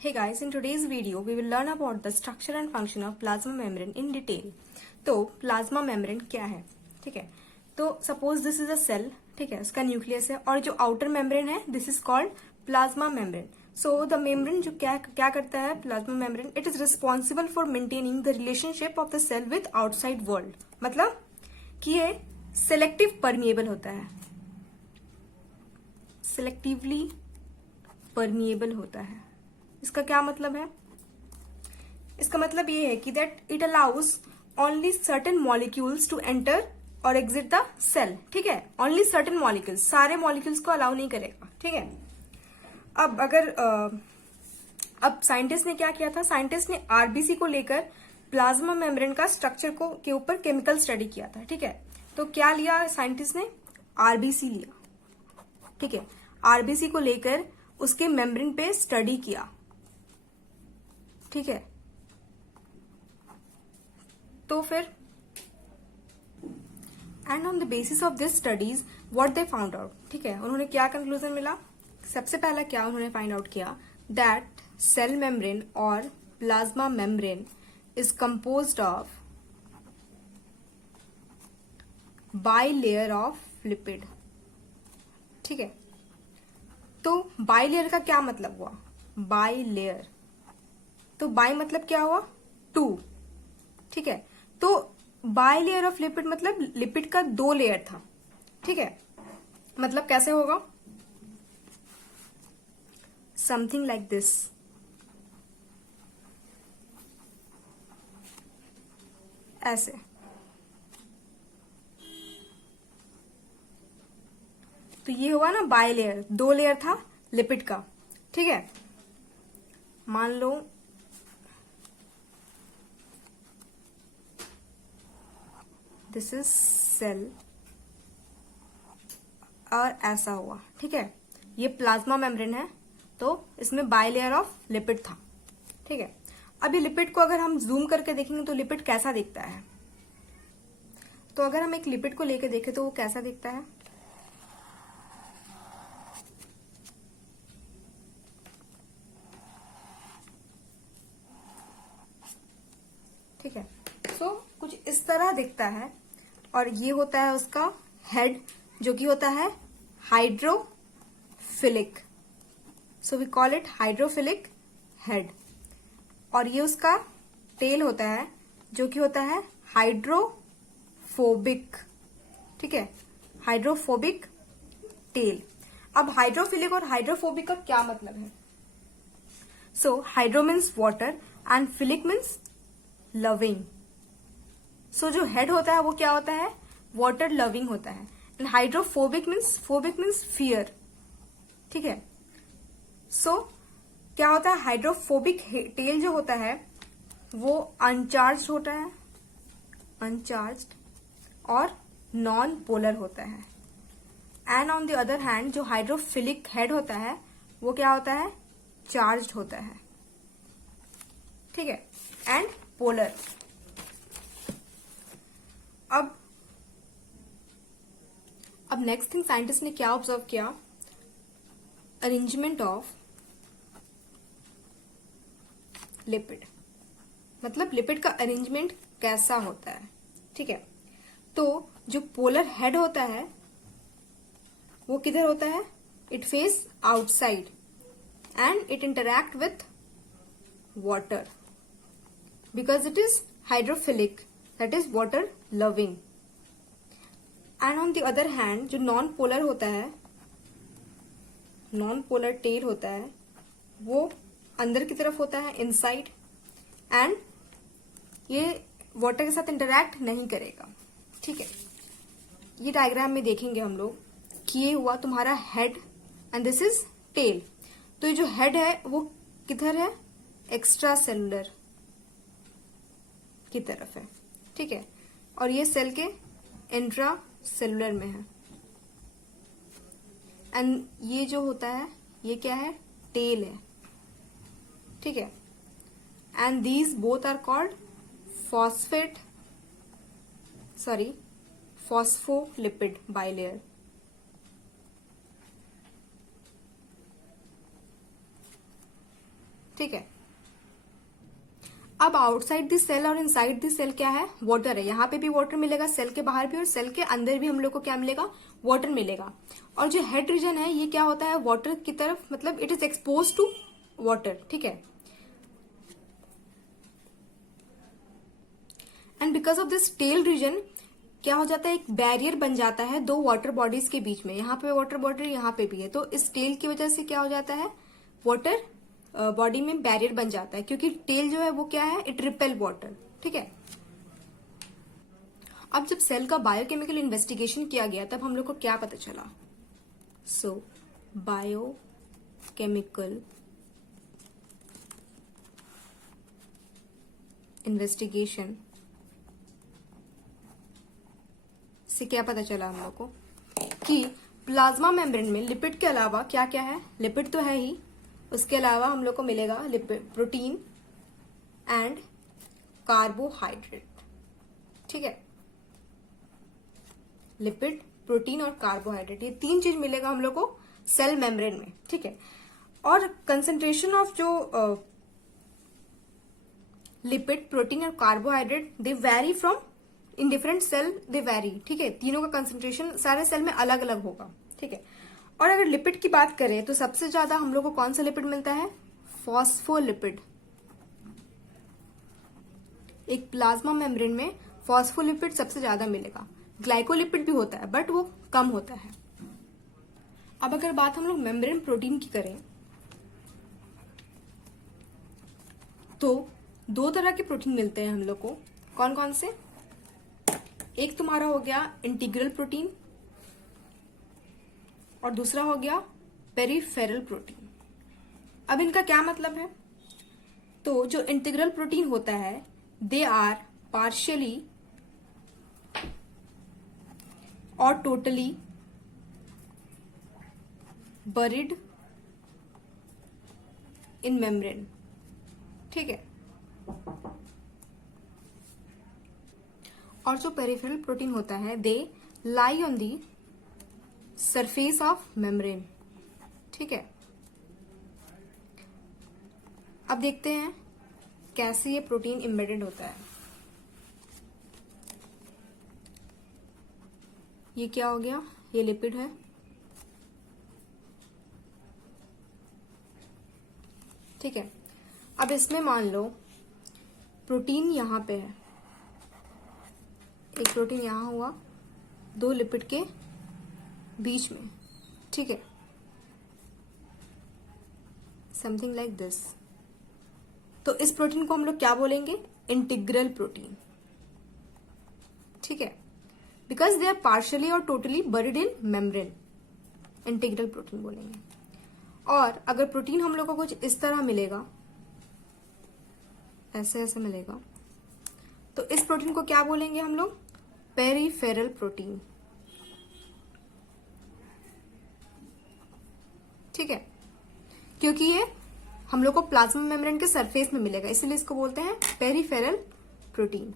Hey guys, in today's video we will learn about the structure and function of plasma membrane in detail. तो plasma membrane क्या है? ठीक है, तो suppose this is a cell, ठीक है, उसका न्यूक्लियस है और जो आउटर मेम्ब्रेन है this is called plasma membrane. So the membrane जो क्या करता है plasma membrane, it is responsible for maintaining the relationship of the cell with outside world. मतलब कि ये सेलेक्टिव परमिएबल होता है, सिलेक्टिवली परमिएबल होता है. इसका क्या मतलब है? इसका मतलब ये है कि that it allows only certain molecules to enter और एग्जिट द सेल. ठीक है, ओनली सर्टेन मॉलिक्यूल्स, सारे मॉलिक्यूल्स को अलाउ नहीं करेगा. ठीक है, अब अगर अब साइंटिस्ट ने क्या किया था, साइंटिस्ट ने आरबीसी को लेकर प्लाज्मा मेम्ब्रेन का स्ट्रक्चर को के ऊपर केमिकल स्टडी किया था. ठीक है, तो क्या लिया साइंटिस्ट ने? आरबीसी लिया. ठीक है, आरबीसी को लेकर उसके मेम्ब्रेन पे स्टडी किया. ठीक है, तो फिर and on the basis of this studies what they found out. ठीक है, उन्होंने क्या कंक्लूजन मिला? सबसे पहला क्या उन्होंने फाइंड आउट किया, दैट सेल मेम्ब्रेन और plasma membrane is composed of by layer of lipid. ठीक है, तो बाई लेयर का क्या मतलब हुआ? बाई लेयर, तो बाई मतलब क्या हुआ? टू. ठीक है, तो बाई लेयर ऑफ लिपिड मतलब लिपिड का दो लेयर था. ठीक है, मतलब कैसे होगा? Something like this. ऐसे. तो ये हुआ ना बाई लेयर, दो लेयर था लिपिड का. ठीक है, मान लो दिस इज सेल और ऐसा हुआ. ठीक है, ये प्लाज्मा मेम्ब्रेन है, तो इसमें बाई लेयर ऑफ लिपिड था. ठीक है, अभी लिपिड को अगर हम जूम करके देखेंगे तो लिपिड कैसा दिखता है? तो अगर हम एक लिपिड को लेकर देखें तो वो कैसा दिखता है? ठीक है, सो कुछ इस तरह दिखता है और ये होता है उसका हेड, जो कि होता है hydrophilic. So we call it hydrophilic head. और ये उसका टेल होता है जो कि होता है हाइड्रोफोबिक. ठीक है, हाइड्रोफोबिक टेल. अब हाइड्रोफिलिक और हाइड्रोफोबिक का क्या मतलब है? So hydro means water and philic means loving. So जो हेड होता है वो क्या होता है? वाटर लविंग होता है. And hydrophobic means fear. ठीक है, सो क्या होता है? हाइड्रोफोबिक टेल जो होता है वो अनचार्ज होता है, अनचार्ज्ड और नॉन पोलर होता है. And on the other hand जो हाइड्रोफिलिक हेड होता है वो क्या होता है? चार्ज्ड होता है. ठीक है, एंड पोलर. अब नेक्स्ट थिंग साइंटिस्ट ने क्या ऑब्जर्व किया? Arrangement of lipid. मतलब लिपिड का अरेंजमेंट कैसा होता है. ठीक है, तो जो पोलर हेड होता है वो किधर होता है? It face outside and it interact with water because it is hydrophilic, that is water loving. And on the other hand जो नॉन पोलर होता है, नॉन पोलर टेल होता है, वो अंदर की तरफ होता है, इनसाइड, एंड ये वाटर के साथ इंटरैक्ट नहीं करेगा. ठीक है, ये डायग्राम में देखेंगे हम लोग कि ये हुआ तुम्हारा head and this is tail. तो ये जो हेड है वो किधर है? एक्स्ट्रा सेलुलर की तरफ है. ठीक है, और ये सेल के इंट्रा सेलुलर में है. एंड ये जो होता है ये क्या है? टेल है. ठीक है, and these both are called phospholipid bilayer. ठीक है। अब आउटसाइड द सेल और इनसाइड द सेल क्या है, वाटर है। यहाँ पे भी वाटर मिलेगा सेल के बाहर भी, और सेल के अंदर भी हम लोग को क्या मिलेगा, वाटर मिलेगा। और जो हेड रीजन है ये क्या होता है, वाटर की तरफ, मतलब it is expose to water, ठीक है। And because of this tail region क्या हो जाता है, एक बैरियर बन जाता है दो वाटर बॉडीज के बीच में। यहाँ पे वाटर बॉडी, यहाँ पे भी है, तो इस टेल की वजह से क्या हो जाता है, वाटर बॉडी में बैरियर बन जाता है, क्योंकि टेल जो है वो क्या है, इट रिपेल वाटर, ठीक है। अब जब सेल का बायोकेमिकल इन्वेस्टिगेशन किया गया तब हम लोग को क्या पता चला, सो बायोकेमिकल इन्वेस्टिगेशन से क्या पता चला हम लोग को कि प्लाज्मा मेम्ब्रेन में लिपिड के अलावा क्या क्या है, लिपिड तो है ही, उसके अलावा हम लोग को मिलेगा प्रोटीन एंड कार्बोहाइड्रेट, ठीक है। लिपिड, प्रोटीन और कार्बोहाइड्रेट, ये तीन चीज मिलेगा हम लोग को सेल मेम्ब्रेन में, ठीक है। और कंसेंट्रेशन ऑफ जो लिपिड, प्रोटीन और carbohydrate, they vary from in different cell, they vary, ठीक है। तीनों का कंसेंट्रेशन सारे सेल में अलग अलग होगा, ठीक है। और अगर लिपिड की बात करें तो सबसे ज्यादा हम लोग को कौन सा लिपिड मिलता है, फॉस्फोलिपिड। एक प्लाज्मा मेम्ब्रेन में फॉस्फोलिपिड सबसे ज्यादा मिलेगा। ग्लाइकोलिपिड भी होता है बट वो कम होता है। अब अगर बात हम लोग मेम्ब्रेन प्रोटीन की करें तो दो तरह के प्रोटीन मिलते हैं हम लोग को, कौन कौन से, एक तुम्हारा हो गया इंटीग्रल प्रोटीन और दूसरा हो गया पेरिफेरल प्रोटीन। अब इनका क्या मतलब है, तो जो इंटीग्रल प्रोटीन होता है दे आर पार्शियली और टोटली बरीड इन मेम्ब्रेन, ठीक है। और जो पेरिफेरल प्रोटीन होता है they lie on the surface of membrane, ठीक है। अब देखते हैं कैसे ये प्रोटीन एम्बेडेड होता है। ये क्या हो गया, ये लिपिड है, ठीक है। अब इसमें मान लो प्रोटीन यहां पे है, एक प्रोटीन यहां हुआ, दो लिपिड के बीच में, ठीक है, समथिंग लाइक दिस। तो इस प्रोटीन को हम लोग क्या बोलेंगे, इंटीग्रल प्रोटीन, ठीक है। बिकॉज दे आर पार्शियली और totally buried in membrane, integral protein बोलेंगे। और अगर प्रोटीन हम लोग को कुछ इस तरह मिलेगा, ऐसे ऐसे मिलेगा, तो इस प्रोटीन को क्या बोलेंगे हम लोग, पेरिफेरल प्रोटीन, ठीक है। क्योंकि ये हम लोग को प्लाज्मा मेम्ब्रेन के सरफेस में मिलेगा, इसलिए इसको बोलते हैं पेरिफेरल प्रोटीन।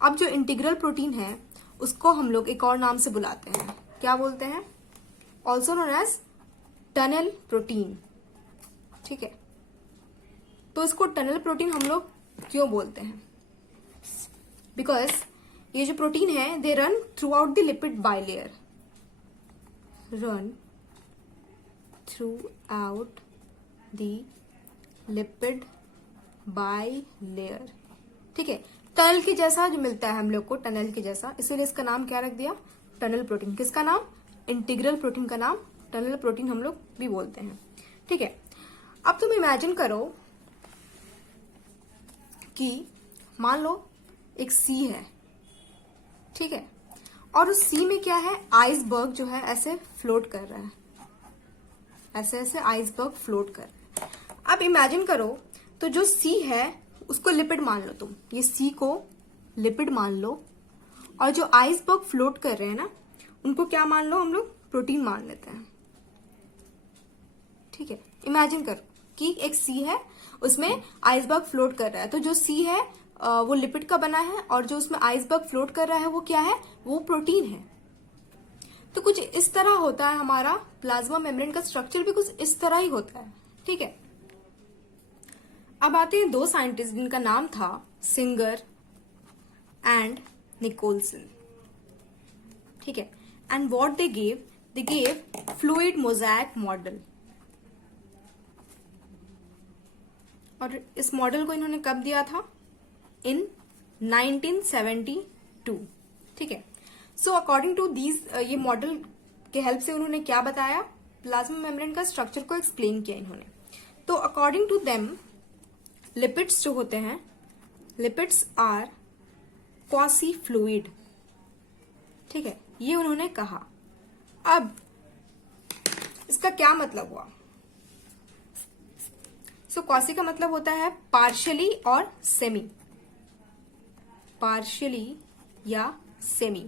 अब जो इंटीग्रल प्रोटीन है उसको हम लोग एक और नाम से बुलाते हैं, क्या बोलते हैं, also known as tunnel protein, ठीक है। तो इसको टनल प्रोटीन हम लोग क्यों बोलते हैं, बिकॉज ये जो प्रोटीन है they run through out the lipid bilayer, run through out the lipid bilayer, ठीक है। टनल के जैसा जो मिलता है हम लोग को, टनल के जैसा, इसीलिए इसका नाम क्या रख दिया, टनल प्रोटीन। किसका नाम, इंटीग्रल प्रोटीन का नाम टनल प्रोटीन हम लोग भी बोलते हैं, ठीक है। अब तुम इमेजिन करो कि मान लो एक सी है, ठीक है, और उस सी में क्या है, आइसबर्ग जो है ऐसे फ्लोट कर रहा है, ऐसे ऐसे आइसबर्ग फ्लोट कर रहा है। अब इमेजिन करो, तो जो सी है उसको लिपिड मान लो, तुम ये सी को लिपिड मान लो, और जो आइसबर्ग फ्लोट कर रहे हैं ना उनको क्या मान लो, हम लोग प्रोटीन मान लेते हैं, ठीक है। इमेजिन करो कि एक सी है, उसमें आइसबर्ग फ्लोट कर रहा है, तो जो सी है वो लिपिड का बना है, और जो उसमें आइसबर्ग फ्लोट कर रहा है वो क्या है, वो प्रोटीन है। तो कुछ इस तरह होता है हमारा प्लाज्मा मेम्ब्रेन का स्ट्रक्चर भी कुछ इस तरह ही होता है, ठीक है। अब आते हैं दो साइंटिस्ट जिनका नाम था सिंगर एंड निकोलसन, ठीक है। And what they gave fluid mosaic model. और इस मॉडल को इन्होंने कब दिया था? इन 1972, ठीक है। सो अकॉर्डिंग टू दीज, ये मॉडल के हेल्प से उन्होंने क्या बताया? प्लाज्मा मेम्ब्रेन का स्ट्रक्चर को एक्सप्लेन किया इन्होंने। तो अकॉर्डिंग टू देम लिपिड्स जो होते हैं, लिपिड्स आर क्वासी फ्लूइड, ठीक है, ये उन्होंने कहा। अब इसका क्या मतलब हुआ? सो क्वासी का मतलब होता है पार्शियली और सेमी, पार्शियली या सेमी,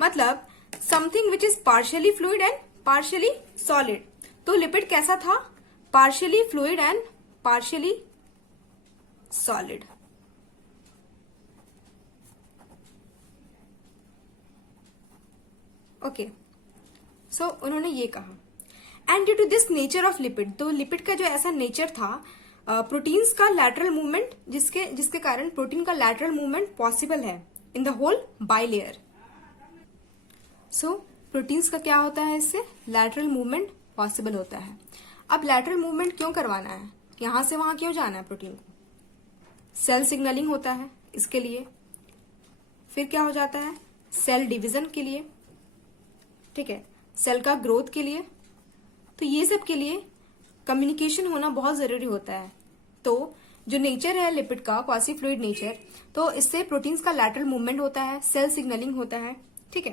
मतलब something which is partially fluid and partially solid. तो लिपिड कैसा था? Partially fluid and partially solid. Okay, so उन्होंने ये कहा and due to this nature of lipid, तो लिपिड का जो ऐसा नेचर था, प्रोटीन्स का लैटरल मूवमेंट, जिसके कारण प्रोटीन का लैटरल मूवमेंट पॉसिबल है in the whole bilayer. So proteins का क्या होता है? इससे लैटरल मूवमेंट पॉसिबल होता है। अब लैटरल मूवमेंट क्यों करवाना है? यहां से वहां क्यों जाना है प्रोटीन को? सेल सिग्नलिंग होता है इसके लिए, फिर क्या हो जाता है? सेल डिवीजन के लिए, ठीक है, सेल का ग्रोथ के लिए। तो ये सब के लिए कम्युनिकेशन होना बहुत जरूरी होता है। तो जो नेचर है लिपिड का, क्वासी फ्लूइड नेचर, तो इससे प्रोटीन्स का लैटरल मूवमेंट होता है, सेल सिग्नलिंग होता है, ठीक है।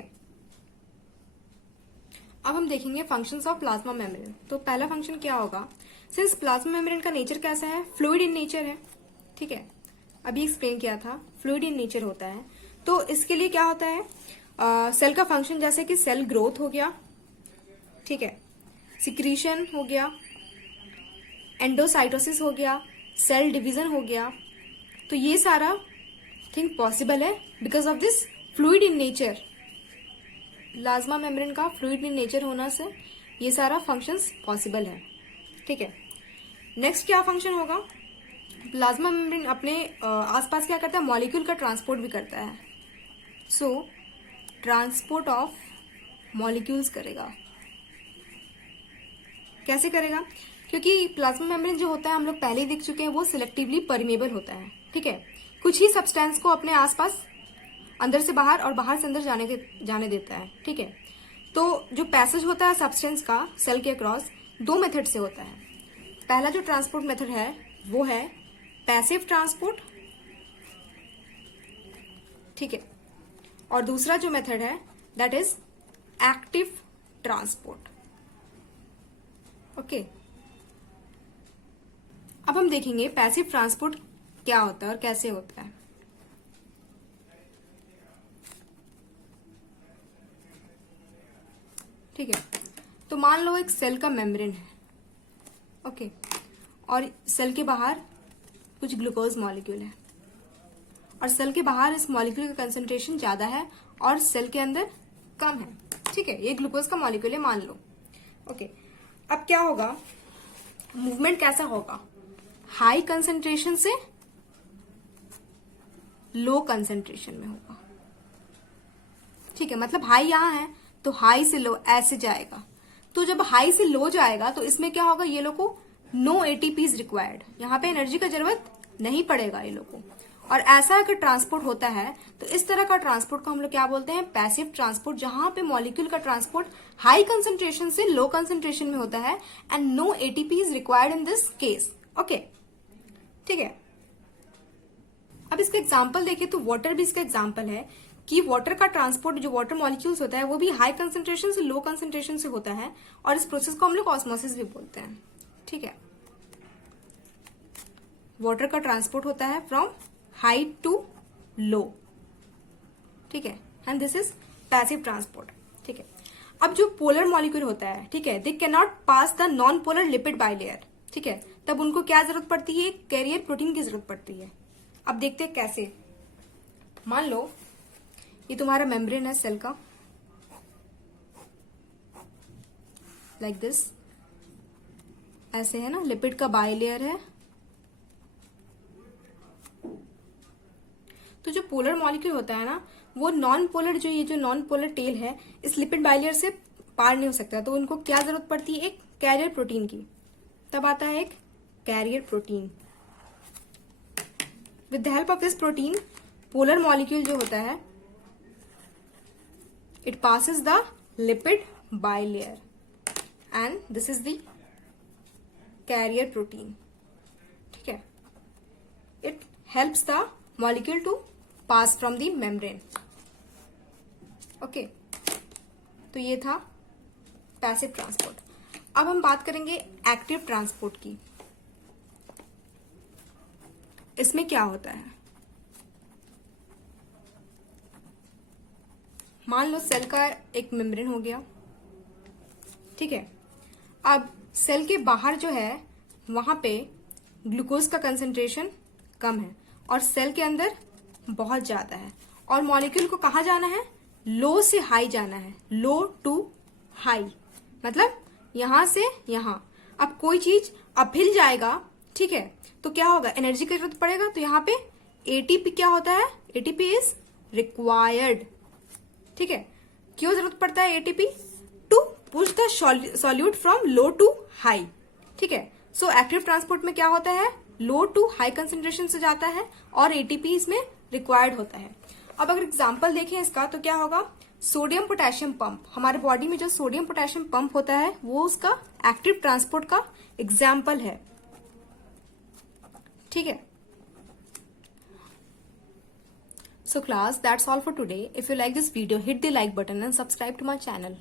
अब हम देखेंगे फंक्शंस ऑफ प्लाज्मा मेम्ब्रेन। तो पहला फंक्शन क्या होगा? सिंस प्लाज्मा मेम्ब्रेन का नेचर कैसा है? फ्लूइड इन नेचर है, ठीक है, अभी एक्सप्लेन किया था, फ्लूइड इन नेचर होता है। तो इसके लिए क्या होता है? सेल का फंक्शन, जैसे कि सेल ग्रोथ हो गया, ठीक है, सिक्रीशन हो गया, एंडोसाइटोसिस हो गया, सेल डिवीजन हो गया। तो ये सारा थिंग पॉसिबल है because of this fluid in nature. Plasma membrane का फ्लूइड इन नेचर होना से ये सारा फंक्शंस पॉसिबल है, ठीक है। नेक्स्ट क्या फंक्शन होगा? प्लाज्मा मेम्ब्रेन अपने आसपास क्या करता है? मॉलिक्यूल का ट्रांसपोर्ट भी करता है। सो ट्रांसपोर्ट ऑफ मॉलिक्यूल्स करेगा। कैसे करेगा? क्योंकि प्लाज्मा मेम्ब्रेन जो होता है, हम लोग पहले ही देख चुके हैं, वो सिलेक्टिवली परमेबल होता है, ठीक है। कुछ ही सब्सटेंस को अपने आसपास अंदर से बाहर और बाहर से अंदर जाने देता है, ठीक है। तो जो पैसेज होता है सब्सटेंस का सेल के अक्रॉस, दो मेथड से होता है। पहला जो ट्रांसपोर्ट मेथड है वो है पैसिव ट्रांसपोर्ट, ठीक है, और दूसरा जो मेथड है that is active transport. Okay, अब हम देखेंगे पैसिव ट्रांसपोर्ट क्या होता है और कैसे होता है। ठीक है, तो मान लो एक सेल का मेम्ब्रेन है, ओके, और सेल के बाहर कुछ ग्लूकोज मॉलिक्यूल है, और सेल के बाहर इस मॉलिक्यूल का कंसंट्रेशन ज्यादा है और सेल के अंदर कम है, ठीक है। ये ग्लूकोज का मॉलिक्यूल है मान लो, ओके। अब क्या होगा? मूवमेंट कैसा होगा? हाई कंसंट्रेशन से लो कंसंट्रेशन में होगा, ठीक है। मतलब हाई यहां है तो हाई से लो ऐसे जाएगा। तो जब हाई से लो जाएगा तो इसमें क्या होगा? ये लोग को नो एटीपीज रिक्वायर्ड, यहाँ पे एनर्जी का जरूरत नहीं पड़ेगा ये लोग को। और ऐसा अगर ट्रांसपोर्ट होता है तो इस तरह का ट्रांसपोर्ट को हम लोग क्या बोलते हैं? पैसिव ट्रांसपोर्ट, जहां पे मॉलिक्यूल का ट्रांसपोर्ट हाई कंसंट्रेशन से लो कंसंट्रेशन में होता है and no ATP is required in this case, okay, ठीक है। अब इसका एग्जाम्पल देखें तो वाटर भी इसका एग्जाम्पल है कि वाटर का ट्रांसपोर्ट, जो वाटर मॉलिक्यूल्स होता है वो भी हाई कंसंट्रेशन से लो कंसंट्रेशन से होता है, और इस प्रोसेस को हम लोग ऑस्मोसिस भी बोलते हैं, ठीक है। वाटर का ट्रांसपोर्ट होता है फ्रॉम हाई टू लो, ठीक है, and this is passive transport, ठीक है। अब जो पोलर मॉलिक्यूल होता है, ठीक है, they can not pass the non polar lipid bilayer, ठीक है, तब उनको क्या जरूरत पड़ती है? कैरियर प्रोटीन की जरूरत पड़ती है। अब देखते हैं कैसे। मान लो ये तुम्हारा मेम्ब्रेन है सेल का, लाइक दिस, ऐसे है ना, लिपिड का बाइलेयर है, तो जो पोलर मॉलिक्यूल होता है ना, वो नॉन पोलर, जो ये जो नॉन पोलर टेल है, इस लिपिड बाइलेयर से पार नहीं हो सकता। तो उनको क्या जरूरत पड़ती है? एक कैरियर प्रोटीन की। तब आता है एक carrier protein. With the help of this protein, polar molecule जो होता है, it passes the lipid bilayer and this is the carrier protein. ठीक है, it helps the molecule to pass from the membrane. Okay, तो ये था passive transport. अब हम बात करेंगे एक्टिव ट्रांसपोर्ट की। इसमें क्या होता है? मान लो सेल का एक मेम्ब्रेन हो गया, ठीक है। अब सेल के बाहर जो है वहां पे ग्लूकोज का कंसेंट्रेशन कम है और सेल के अंदर बहुत ज्यादा है, और मॉलिक्यूल को कहाँ जाना है? लो से हाई जाना है, लो टू हाई, मतलब यहां से यहां। अब कोई चीज अब हिल जाएगा, ठीक है, तो क्या होगा? एनर्जी की जरूरत पड़ेगा। तो यहाँ पे एटीपी क्या होता है? ATP is required. ठीक है, क्यों जरूरत पड़ता है ATP? To push the solute from low to high. ठीक है, सो एक्टिव ट्रांसपोर्ट में क्या होता है? लो टू हाई कंसेंट्रेशन से जाता है और एटीपी इसमें रिक्वायर्ड होता है। अब अगर एग्जांपल देखें इसका, तो क्या होगा? Sodium potassium pump. हमारे बॉडी में जो सोडियम पोटेशियम पंप होता है वो उसका एक्टिव ट्रांसपोर्ट का एग्जाम्पल है। ठीक है, so class, that's all for today. If you like this video, hit the like button and subscribe to my channel.